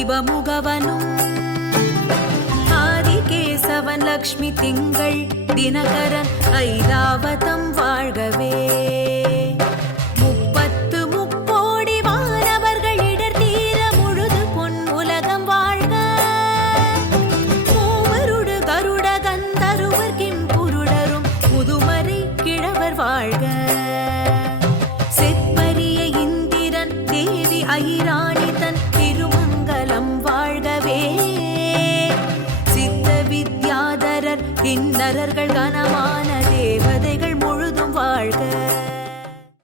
சிவமுகவனும் ஆதிகேசவன் லக்ஷ்மி திங்கள் தினகரன் ஐராவதம் வாழ்கவே. வாழ்க செப்பரிய இந்திரன் தேவி ஐராணி தன் திருமங்கலம் வாழ்கவே. சித்த வித்யாதரர் கிண்ணறர்கள் கனமான